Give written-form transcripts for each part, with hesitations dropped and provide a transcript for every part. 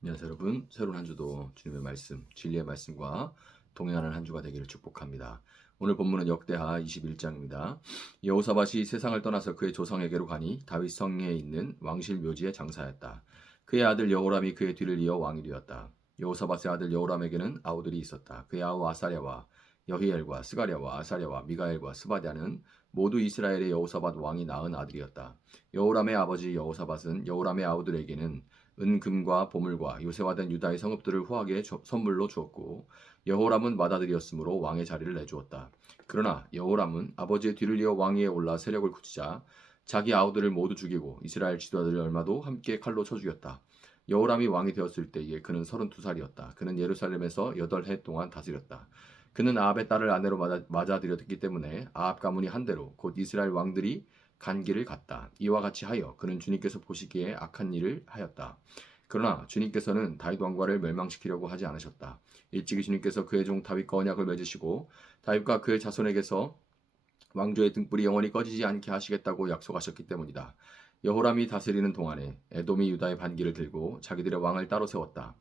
안녕하세요 여러분. 새로운 한 주도 주님의 말씀, 진리의 말씀과 동행하는 한 주가 되기를 축복합니다. 오늘 본문은 역대하 21장입니다. 여호사밧이 세상을 떠나서 그의 조상에게로 가니 다윗 성에 있는 왕실 묘지에 장사하였다. 그의 아들 여호람이 그의 뒤를 이어 왕이 되었다. 여호사밧의 아들 여호람에게는 아우들이 있었다. 그의 아우 아사랴와 여히엘과 스가랴와 아사랴와 미가엘과 스바랴는 모두 이스라엘의 여호사밧 왕이 낳은 아들이었다. 여호람의 아버지 여호사밧은 여호람의 아우들에게는 은금과 보물과 요새화된 유다의 성읍들을 후하게 선물로 주었고 여호람은 맏아들이었으므로 왕의 자리를 내주었다. 그러나 여호람은 아버지의 뒤를 이어 왕위에 올라 세력을 굳히자 자기 아우들을 모두 죽이고 이스라엘 지도자들 얼마도 함께 칼로 쳐 죽였다. 여호람이 왕이 되었을 때에 그는 32살이었다. 그는 예루살렘에서 8해 동안 다스렸다. 그는 아합의 딸을 아내로 맞아들였기 때문에 아합 가문이 한대로 곧 이스라엘 왕들이 간 길을 갔다. 이와 같이 하여 그는 주님께서 보시기에 악한 일을 하였다. 그러나 주님께서는 다윗 왕과를 멸망시키려고 하지 않으셨다. 일찍이 주님께서 그의 종 다윗과 언약을 맺으시고 다윗과 그의 자손에게서 왕조의 등불이 영원히 꺼지지 않게 하시겠다고 약속하셨기 때문이다. 여호람이 다스리는 동안에 에돔이 유다의 반기를 들고 자기들의 왕을 따로 세웠다.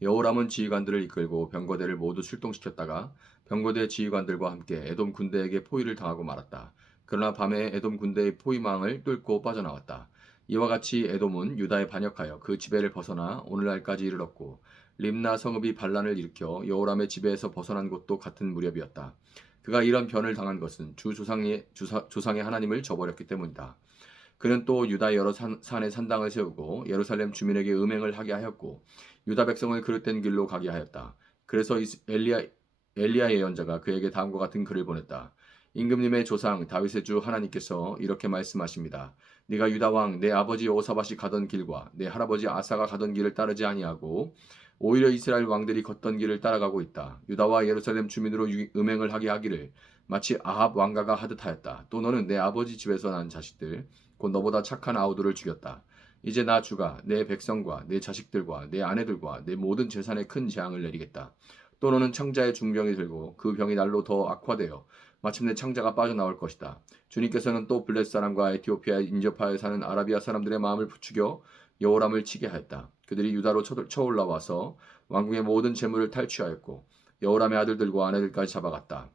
여호람은 지휘관들을 이끌고 병거대를 모두 출동시켰다가 병거대 지휘관들과 함께 에돔 군대에게 포위를 당하고 말았다. 그러나 밤에 에돔 군대의 포위망을 뚫고 빠져나왔다. 이와 같이 에돔은 유다에 반역하여 그 지배를 벗어나 오늘날까지 이르렀고 림나 성읍이 반란을 일으켜 여호람의 지배에서 벗어난 곳도 같은 무렵이었다. 그가 이런 변을 당한 것은 조상의 하나님을 저버렸기 때문이다. 그는 또 유다 여러 산에 산당을 세우고 예루살렘 주민에게 음행을 하게 하였고 유다 백성을 그릇된 길로 가게 하였다. 그래서 엘리야 예언자가 그에게 다음과 같은 글을 보냈다. 임금님의 조상 다윗의 주 하나님께서 이렇게 말씀하십니다. 네가 유다 왕 내 아버지 여호사밧이 가던 길과 내 할아버지 아사가 가던 길을 따르지 아니하고 오히려 이스라엘 왕들이 걷던 길을 따라가고 있다. 유다와 예루살렘 주민으로 음행을 하게 하기를 마치 아합 왕가가 하듯 하였다. 또 너는 내 아버지 집에서 난 자식들 곧 너보다 착한 아우들을 죽였다. 이제 나 주가 내 백성과 내 자식들과 내 아내들과 내 모든 재산에 큰 재앙을 내리겠다. 또 너는 창자의 중병이 들고 그 병이 날로 더 악화되어 마침내 창자가 빠져나올 것이다. 주님께서는 또 블레 사람과 에티오피아 인접하에 사는 아라비아 사람들의 마음을 부추겨 여호람을 치게 하였다. 그들이 유다로 쳐올라와서 왕궁의 모든 재물을 탈취하였고 여호람의 아들들과 아내들까지 잡아갔다.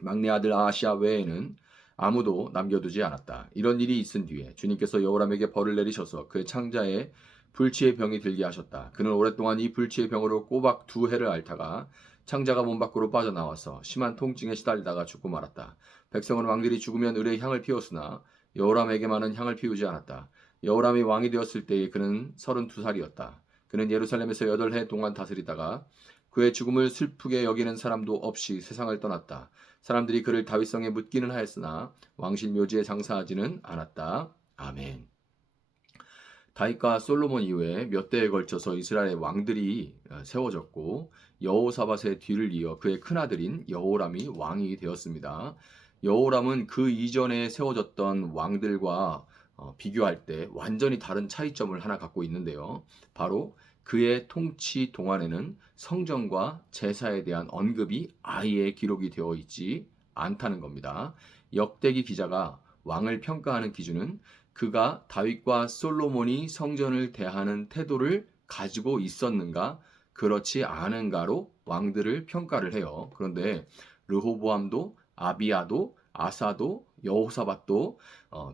막내 아들 아하시아 외에는 아무도 남겨두지 않았다. 이런 일이 있은 뒤에 주님께서 여호람에게 벌을 내리셔서 그의 창자에 불치의 병이 들게 하셨다. 그는 오랫동안 이 불치의 병으로 꼬박 2해를 앓다가 창자가 몸 밖으로 빠져나와서 심한 통증에 시달리다가 죽고 말았다. 백성은 왕들이 죽으면 을의 향을 피웠으나 여호람에게만은 향을 피우지 않았다. 여호람이 왕이 되었을 때에 그는 32살이었다. 그는 예루살렘에서 8해 동안 다스리다가 그의 죽음을 슬프게 여기는 사람도 없이 세상을 떠났다. 사람들이 그를 다윗성에 묻기는 하였으나 왕실 묘지에 장사하지는 않았다. 아멘. 다윗과 솔로몬 이후에 몇 대에 걸쳐서 이스라엘의 왕들이 세워졌고 여호사밧의 뒤를 이어 그의 큰아들인 여호람이 왕이 되었습니다. 여호람은 그 이전에 세워졌던 왕들과 비교할 때 완전히 다른 차이점을 하나 갖고 있는데요. 바로 그의 통치 동안에는 성전과 제사에 대한 언급이 아예 기록이 되어 있지 않다는 겁니다. 역대기 기자가 왕을 평가하는 기준은 그가 다윗과 솔로몬이 성전을 대하는 태도를 가지고 있었는가, 그렇지 않은가로 왕들을 평가를 해요. 그런데 르호보암도 아비야도 아사도 여호사밧도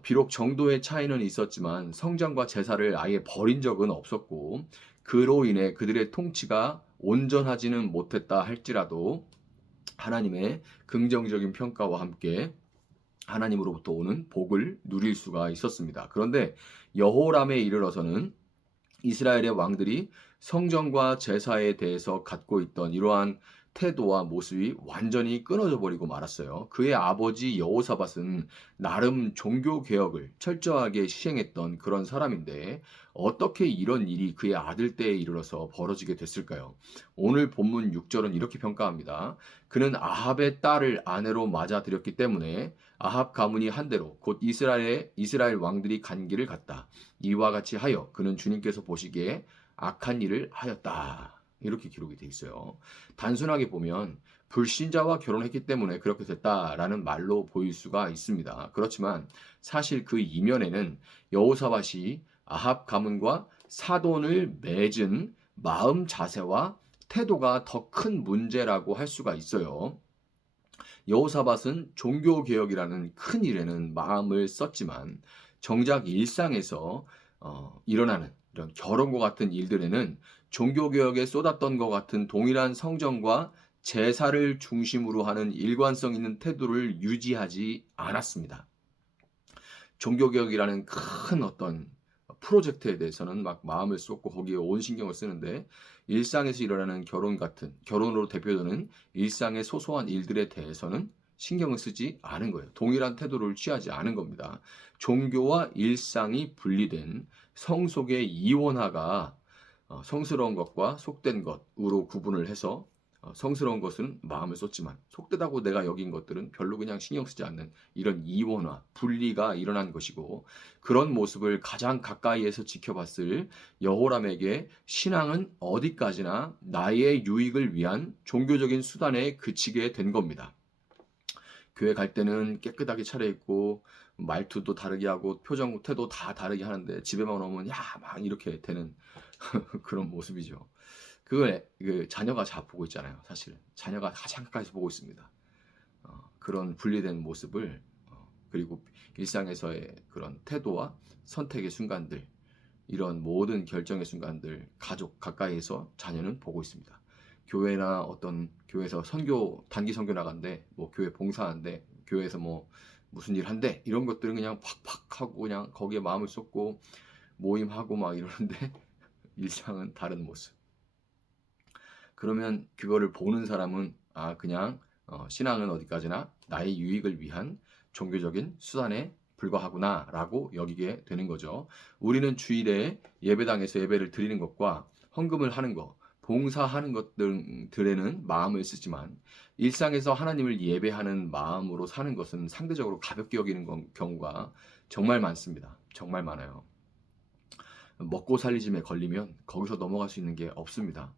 비록 정도의 차이는 있었지만 성전과 제사를 아예 버린 적은 없었고 그로 인해 그들의 통치가 온전하지는 못했다 할지라도 하나님의 긍정적인 평가와 함께 하나님으로부터 오는 복을 누릴 수가 있었습니다. 그런데 여호람에 이르러서는 이스라엘의 왕들이 성전과 제사에 대해서 갖고 있던 이러한 태도와 모습이 완전히 끊어져 버리고 말았어요. 그의 아버지 여호사밧은 나름 종교 개혁을 철저하게 시행했던 그런 사람인데 어떻게 이런 일이 그의 아들 때에 이르러서 벌어지게 됐을까요? 오늘 본문 6절은 이렇게 평가합니다. 그는 아합의 딸을 아내로 맞아들였기 때문에 아합 가문이 한대로 곧 이스라엘 왕들이 간 길을 갔다. 이와 같이 하여 그는 주님께서 보시기에 악한 일을 하였다. 이렇게 기록이 되어 있어요. 단순하게 보면 불신자와 결혼했기 때문에 그렇게 됐다라는 말로 보일 수가 있습니다. 그렇지만 사실 그 이면에는 여호사밧이 아합 가문과 사돈을 맺은 마음 자세와 태도가 더 큰 문제라고 할 수가 있어요. 여호사밧은 종교개혁이라는 큰 일에는 마음을 썼지만 정작 일상에서 일어나는 이런 결혼과 같은 일들에는 종교개혁에 쏟았던 것 같은 동일한 성정과 제사를 중심으로 하는 일관성 있는 태도를 유지하지 않았습니다. 종교개혁이라는 큰 어떤 프로젝트에 대해서는 막 마음을 쏟고 거기에 온 신경을 쓰는데 일상에서 일어나는 결혼 같은 결혼으로 대표되는 일상의 소소한 일들에 대해서는 신경을 쓰지 않은 거예요. 동일한 태도를 취하지 않은 겁니다. 종교와 일상이 분리된 성속의 이원화가 성스러운 것과 속된 것으로 구분을 해서 성스러운 것은 마음을 쏟지만 속되다고 내가 여긴 것들은 별로 그냥 신경 쓰지 않는 이런 이원화, 분리가 일어난 것이고 그런 모습을 가장 가까이에서 지켜봤을 여호람에게 신앙은 어디까지나 나의 유익을 위한 종교적인 수단에 그치게 된 겁니다. 교회 갈 때는 깨끗하게 차려입고 말투도 다르게 하고 표정, 태도 다 다르게 하는데 집에만 오면 야 막 이렇게 되는 그런 모습이죠. 그걸 그 자녀가 잘 보고 있잖아요. 사실은 자녀가 가장 가까이서 보고 있습니다. 그런 분리된 모습을 그리고 일상에서의 그런 태도와 선택의 순간들 이런 모든 결정의 순간들 가족 가까이에서 자녀는 보고 있습니다. 교회나 어떤 교회에서 선교 단기 선교 나간대 뭐 교회 봉사한대 교회에서 뭐 무슨 일 한대 이런 것들은 그냥 팍팍 하고 그냥 거기에 마음을 쏟고 모임하고 막 이러는데 일상은 다른 모습. 그러면 그거를 보는 사람은 그냥 신앙은 어디까지나 나의 유익을 위한 종교적인 수단에 불과하구나라고 여기게 되는 거죠. 우리는 주일에 예배당에서 예배를 드리는 것과 헌금을 하는 것, 봉사하는 것들에는 마음을 쓰지만 일상에서 하나님을 예배하는 마음으로 사는 것은 상대적으로 가볍게 여기는 경우가 정말 많습니다. 정말 많아요. 먹고 살리짐에 걸리면 거기서 넘어갈 수 있는 게 없습니다.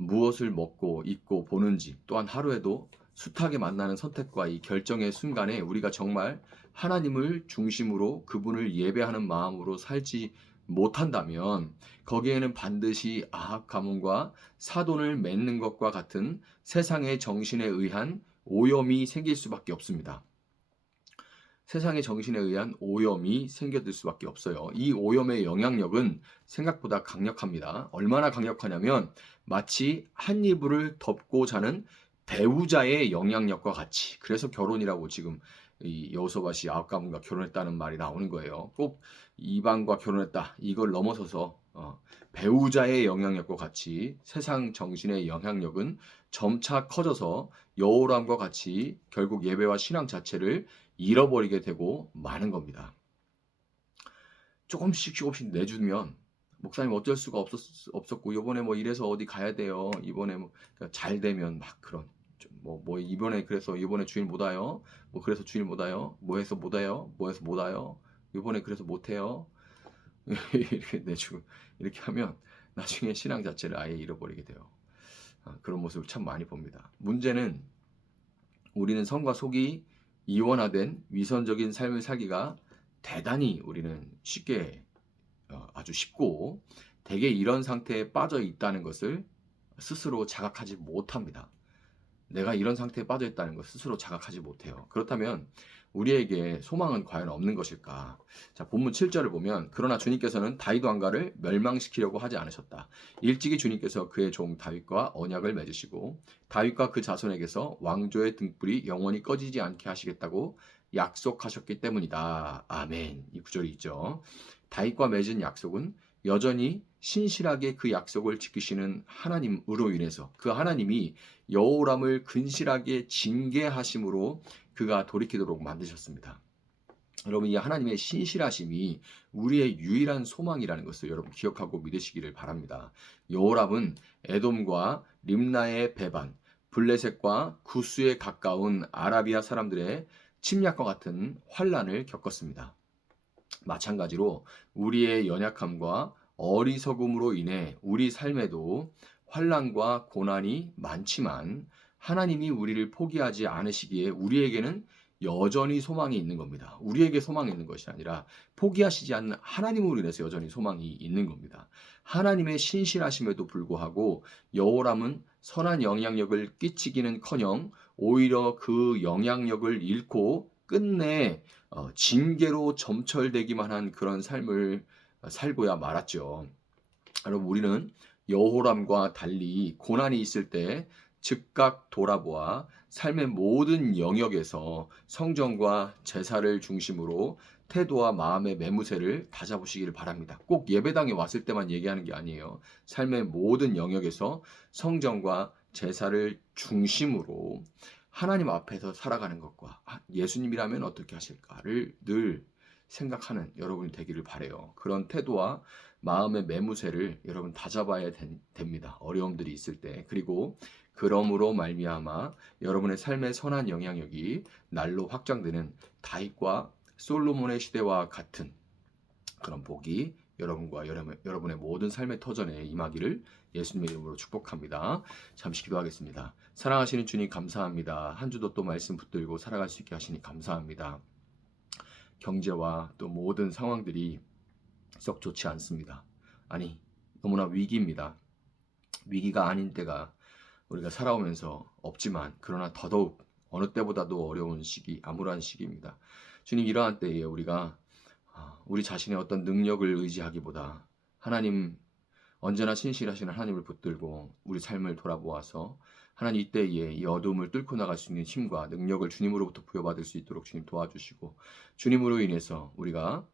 무엇을 먹고 입고 보는지 또한 하루에도 숱하게 만나는 선택과 이 결정의 순간에 우리가 정말 하나님을 중심으로 그분을 예배하는 마음으로 살지 못한다면 거기에는 반드시 아합 가문과 사돈을 맺는 것과 같은 세상의 정신에 의한 오염이 생길 수밖에 없습니다. 세상의 정신에 의한 오염이 생겨들 수밖에 없어요. 이 오염의 영향력은 생각보다 강력합니다. 얼마나 강력하냐면 마치 한 이불을 덮고 자는 배우자의 영향력과 같이. 그래서 결혼이라고 지금 이 여호사밧이 아합 가문과 결혼했다는 말이 나오는 거예요. 꼭 이방과 결혼했다. 이걸 넘어서서 배우자의 영향력과 같이 세상 정신의 영향력은 점차 커져서 여호람과 같이 결국 예배와 신앙 자체를 잃어버리게 되고 마는 겁니다. 조금씩 내주면 목사님 어쩔 수가 없었고 이번에 뭐 이래서 어디 가야 돼요. 이번에 뭐 잘 되면 막 그런 뭐 이번에 그래서 이번에 주일 못 와요. 뭐 그래서 주일 못 와요. 뭐 해서 못 와요. 뭐 해서 못 와요. 이번에 그래서 못 해요. 이렇게 내주고 이렇게 하면 나중에 신앙 자체를 아예 잃어버리게 돼요. 그런 모습을 참 많이 봅니다. 문제는 우리는 성과 속이 이원화된 위선적인 삶을 살기가 대단히 우리는 쉽게 아주 쉽고 대개 이런 상태에 빠져 있다는 것을 스스로 자각하지 못합니다. 내가 이런 상태에 빠져 있다는 것 스스로 자각하지 못해요. 그렇다면 우리에게 소망은 과연 없는 것일까? 자, 본문 7절을 보면 그러나 주님께서는 다윗 왕가를 멸망시키려고 하지 않으셨다. 일찍이 주님께서 그의 종 다윗과 언약을 맺으시고 다윗과 그 자손에게서 왕조의 등불이 영원히 꺼지지 않게 하시겠다고 약속하셨기 때문이다. 아멘. 이 구절이 있죠. 다윗과 맺은 약속은 여전히 신실하게 그 약속을 지키시는 하나님으로 인해서 그 하나님이 여호람을 근실하게 징계하심으로 그가 돌이키도록 만드셨습니다. 여러분 이 하나님의 신실하심이 우리의 유일한 소망이라는 것을 여러분 기억하고 믿으시기를 바랍니다. 여호람은 에돔과 림나의 배반, 블레셋과 구스에 가까운 아라비아 사람들의 침략과 같은 환란을 겪었습니다. 마찬가지로 우리의 연약함과 어리석음으로 인해 우리 삶에도 환난과 고난이 많지만 하나님이 우리를 포기하지 않으시기에 우리에게는 여전히 소망이 있는 겁니다. 우리에게 소망이 있는 것이 아니라 포기하시지 않는 하나님으로 인해서 여전히 소망이 있는 겁니다. 하나님의 신실하심에도 불구하고 여호람은 선한 영향력을 끼치기는커녕 오히려 그 영향력을 잃고 끝내 징계로 점철되기만 한 그런 삶을 살고야 말았죠. 여러분, 우리는 여호람과 달리 고난이 있을 때 즉각 돌아보아 삶의 모든 영역에서 성전과 제사를 중심으로 태도와 마음의 매무새를 다잡으시기를 바랍니다. 꼭 예배당에 왔을 때만 얘기하는 게 아니에요. 삶의 모든 영역에서 성전과 제사를 중심으로 하나님 앞에서 살아가는 것과 예수님이라면 어떻게 하실까를 늘 생각하는 여러분이 되기를 바라요. 그런 태도와 마음의 매무새를 여러분 다잡아야 됩니다. 어려움들이 있을 때. 그리고 그러므로 말미암아 여러분의 삶의 선한 영향력이 날로 확장되는 다윗과 솔로몬의 시대와 같은 그런 복이 여러분과 여러분의 모든 삶의 터전에 임하기를 예수님의 이름으로 축복합니다. 잠시 기도하겠습니다. 사랑하시는 주님 감사합니다. 한 주도 또 말씀 붙들고 살아갈 수 있게 하시니 감사합니다. 경제와 또 모든 상황들이 썩 좋지 않습니다. 아니, 너무나 위기입니다. 위기가 아닌 때가 우리가 살아오면서 없지만 그러나 더더욱 어느 때보다도 어려운 시기, 암울한 시기입니다. 주님, 이러한 때에 우리가 우리 자신의 어떤 능력을 의지하기보다 하나님, 언제나 신실하신 하나님을 붙들고 우리 삶을 돌아보아서 하나님, 이때에 이 어둠을 뚫고 나갈 수 있는 힘과 능력을 주님으로부터 부여받을 수 있도록 주님 도와주시고, 주님으로 인해서 우리가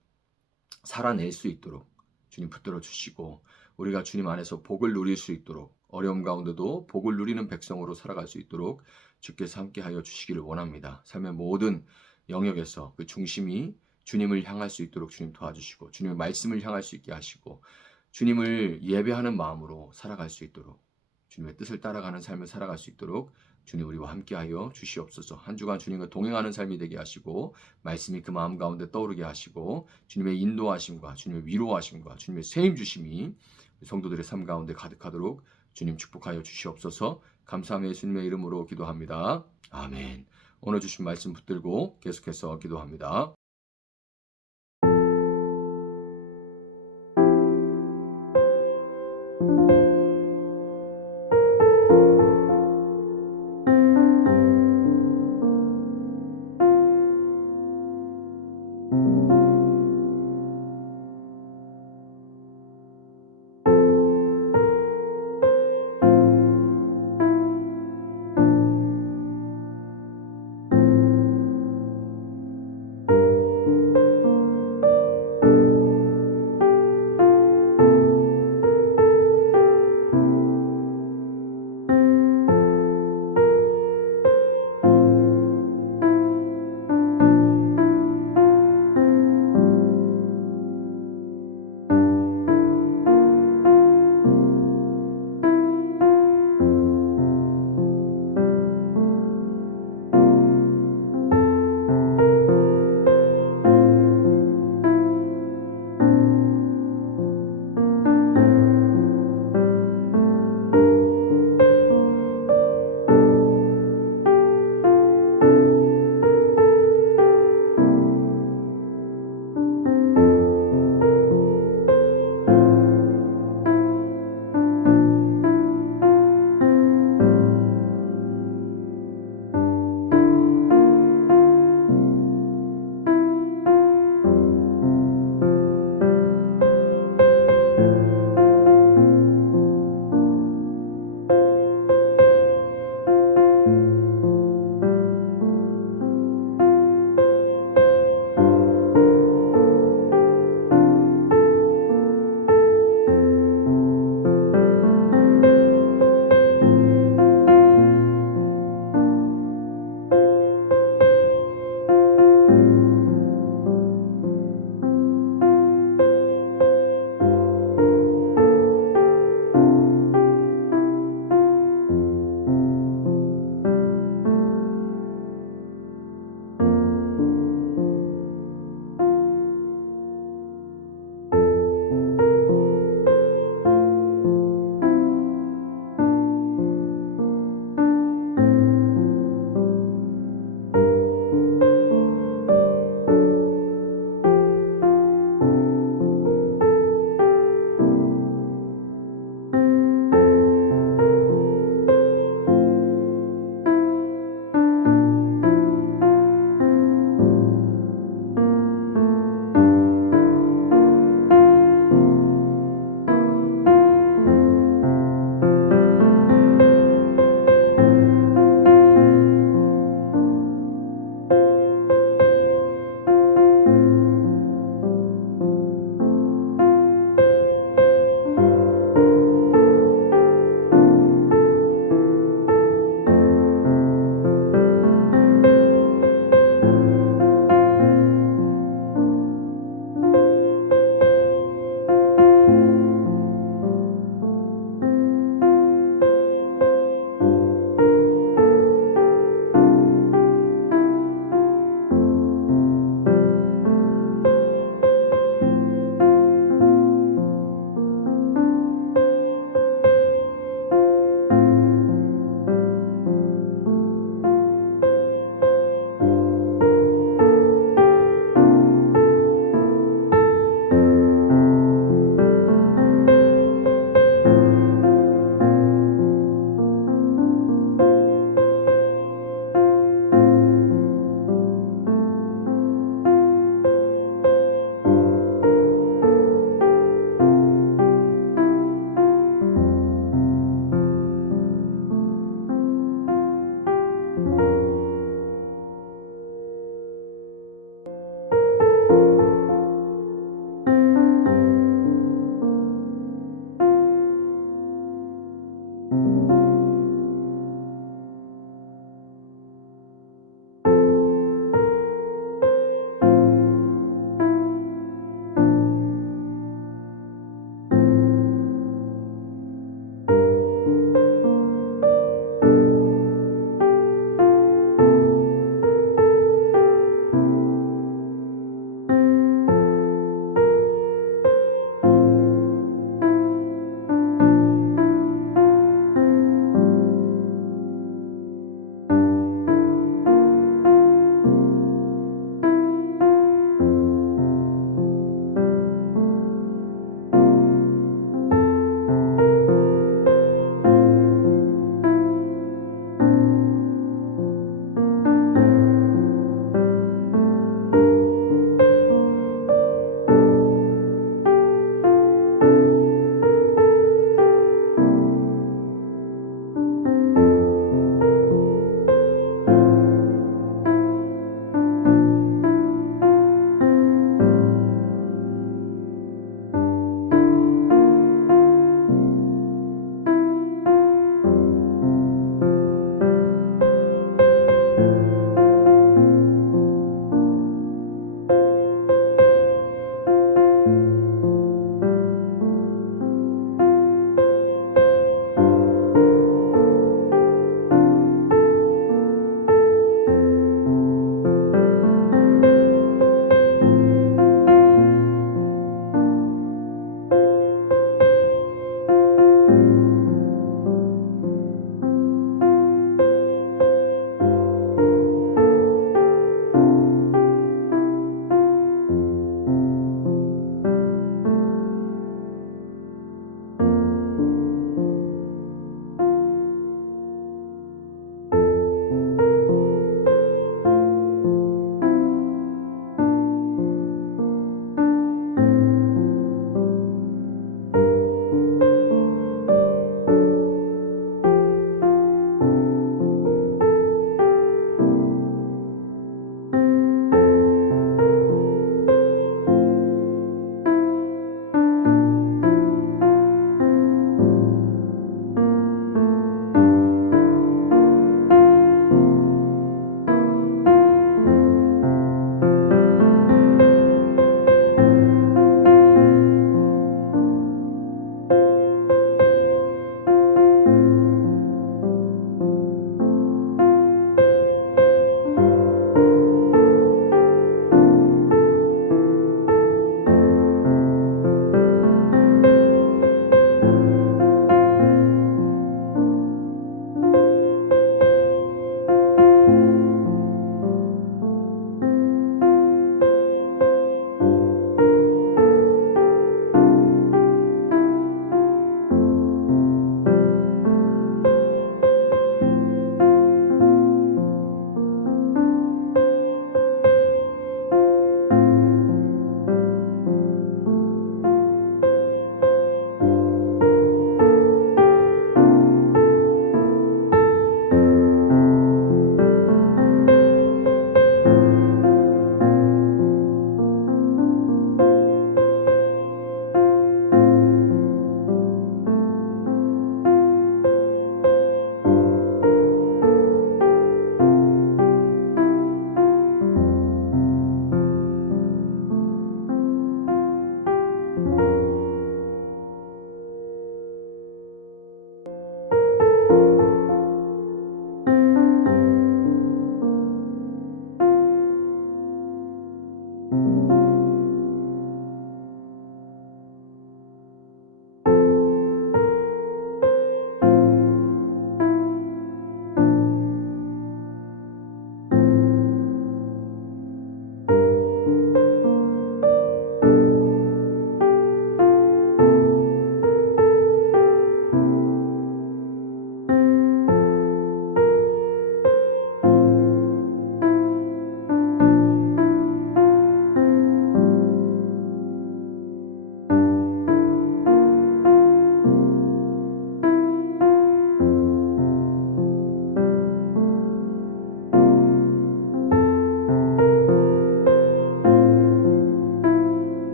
살아낼 수 있도록 주님 붙들어 주시고, 우리가 주님 안에서 복을 누릴 수 있도록, 어려움 가운데도 복을 누리는 백성으로 살아갈 수 있도록 주께서 함께하여 주시기를 원합니다. 삶의 모든 영역에서 그 중심이 주님을 향할 수 있도록 주님 도와주시고, 주님의 말씀을 향할 수 있게 하시고, 주님을 예배하는 마음으로 살아갈 수 있도록, 주님의 뜻을 따라가는 삶을 살아갈 수 있도록 주님 우리와 함께하여 주시옵소서. 한 주간 주님과 동행하는 삶이 되게 하시고, 말씀이 그 마음 가운데 떠오르게 하시고, 주님의 인도하심과 주님의 위로하심과 주님의 세임 주심이 성도들의 삶 가운데 가득하도록 주님 축복하여 주시옵소서. 감사하며 예수님의 이름으로 기도합니다. 아멘. 오늘 주신 말씀 붙들고 계속해서 기도합니다.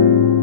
아멘.